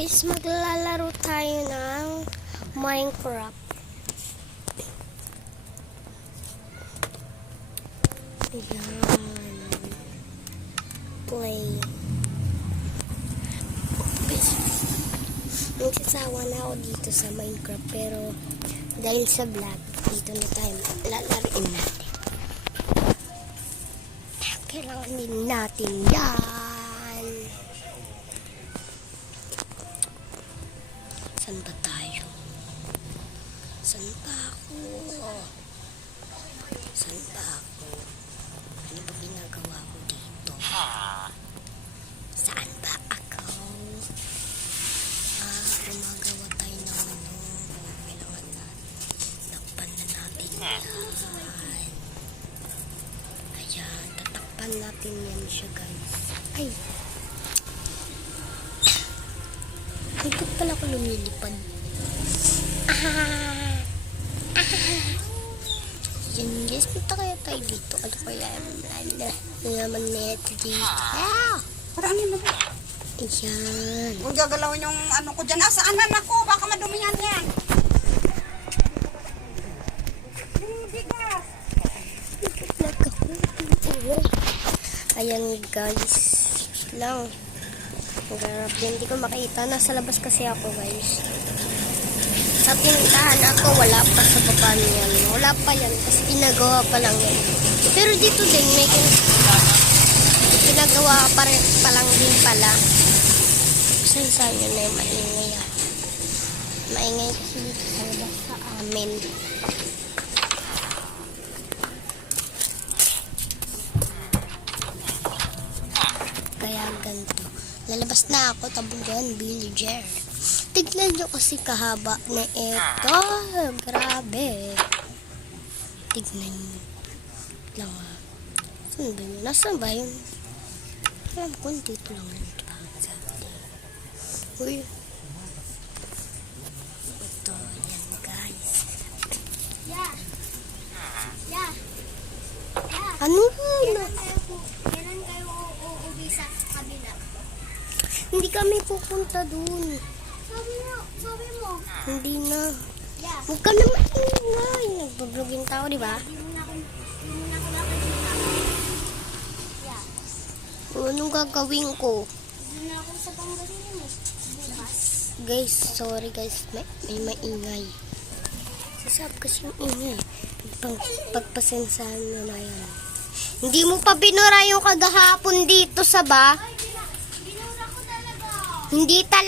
Guys, maglalaro tayo ng Minecraft. Ayan. Play. Nagsasawa na ako dito sa Minecraft, pero dahil sa vlog, dito na tayo lalaroin natin. Kailangan din natin yan. Saan ba tayo? Saan ba ako? Saan ba ako? Ano ba ginagawa ko dito? Saan ba ako? Gumagawa tayo ng ano. Kailangan na takpan na natin yan. Ayan, tatakpan natin yan siya, guys. Ay! Ikot pala ako lumilipad. Yan, guys, punta kaya tayo dito. Ano kaya naman neto dito? Parang ano ba? Ayan. Huwag gagalawin yung ano ko dyan. Saan ako? Baka madumihan yan. Ayan, guys. Lang. Garap yan. Hindi ko makita. Nasa labas kasi ako, guys. Sa pinuntahan ako, wala pa sa baba niyan. Wala pa yan. Kasi pinagawa pa lang yan. Pero dito din, may pinagawa pa lang din pala. Saan yun na yung maingay. Maingay kasi dito sa labas sa amin. Kaya ganito. Lalabas na ako, tabugan, villager. Tignan nyo kasi kahaba na ito. Grabe. Tignan nyo. Lang ha. Saan ba yun? Nasaan ba yun? Alam ko, dito lang yun. Uy. Ito, yan guys. Yeah. Ano? Kailan kayo uuwi sa kabila? Hindi kami pupunta dun. Sabi mo. Hindi na. Yeah. Huwag ka na maingay. Nagbablog yung tao, di ba? Hindi mo na nakakita. Yeah. Anong gagawin ko? Hindi na ako sa Pangasinan eh. Bukas. Guys, sorry guys. May maingay. Sasab kasi yung ingay. Pagpasensahan na yan. Hindi mo pa binura yung kagahapon dito sa ba? Binura ko talaga. Hindi talaga.